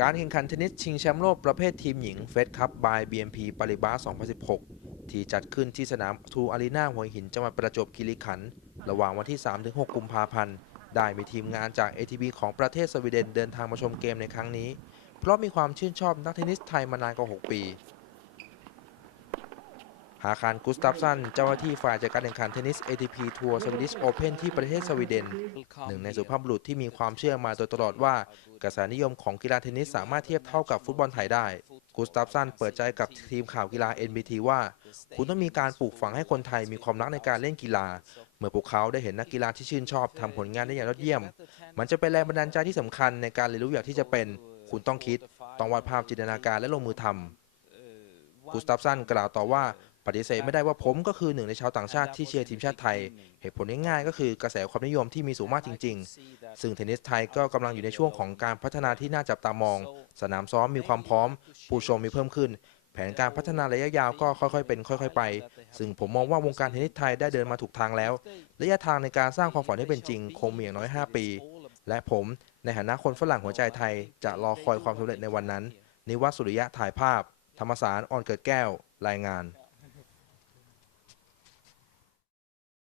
การแข่งขันเทนนิสชิงแชมป์โลกประเภททีมหญิงเฟสคัพบาย BMP ปาริบา2016 ที่จัดขึ้นที่สนามทูอารีนาหัวหินจังหวัดประจวบคีรีขันธ์ระหว่างวันที่ 3-6 กุมภาพันธ์ ได้มีทีมงานจาก ATP ของประเทศสวีเดนเดินทางมาชมเกมในครั้งนี้ เพราะมีความชื่นชอบนักเทนนิสไทยมานานกว่า 6 ปี ฮาคารกุสตัฟสัน เจ้าหน้าที่ฝ่ายจัดการแข่งขันเทนนิส ATP ทัวร์สวีดิชโอเพนที่ประเทศสวีเดน หนึ่งในสุภาพบุรุษที่มีความเชื่อมาโดยตลอดว่า กระแสนิยมของกีฬาเทนนิสสามารถเทียบเท่ากับฟุตบอลไทยได้ กุสตัฟสันเปิดใจกับทีมข่าวกีฬา NBT ว่า คุณต้องมีการปลูกฝังให้คนไทยมีความรักในการเล่นกีฬา เมื่อพวกเขาได้เห็นนักกีฬาที่ชื่นชอบทำผลงานได้อย่างยอดเยี่ยม มันจะเป็นแรงบันดาลใจที่สำคัญในการเรียนรู้อย่างที่จะเป็น คุณต้องคิด ต้องวาดภาพจินตนาการและลงมือทำกุสตัฟสันกล่าวต่อว่า ปฏิเสธไม่ได้ว่าผมก็คือหนึ่งในชาวต่างชาติที่เชียร์ทีมชาติไทย เหตุผลง่ายๆก็คือกระแสความนิยมที่มีสูงมากจริง ๆ ซึ่งเทนนิสไทยก็กำลังอยู่ในช่วงของการพัฒนาที่น่าจับตามอง สนามซ้อมมีความพร้อม ผู้ชมมีเพิ่มขึ้น แผนการพัฒนาระยะยาวก็ค่อยๆเป็น ค่อย ๆ ไป ซึ่งผมมองว่าวงการเทนนิสไทยได้เดินมาถูกทางแล้ว ระยะทางในการสร้างความฝันให้เป็นจริงคงมีอย่างน้อย 5 ปี และผมในฐานะคนฝรั่งหัวใจไทย จะรอคอยความสำเร็จในวันนั้น นิวัฒน์สุริยะถ่ายภาพ ธรรมสารออนเกิดแก้ว รายงาน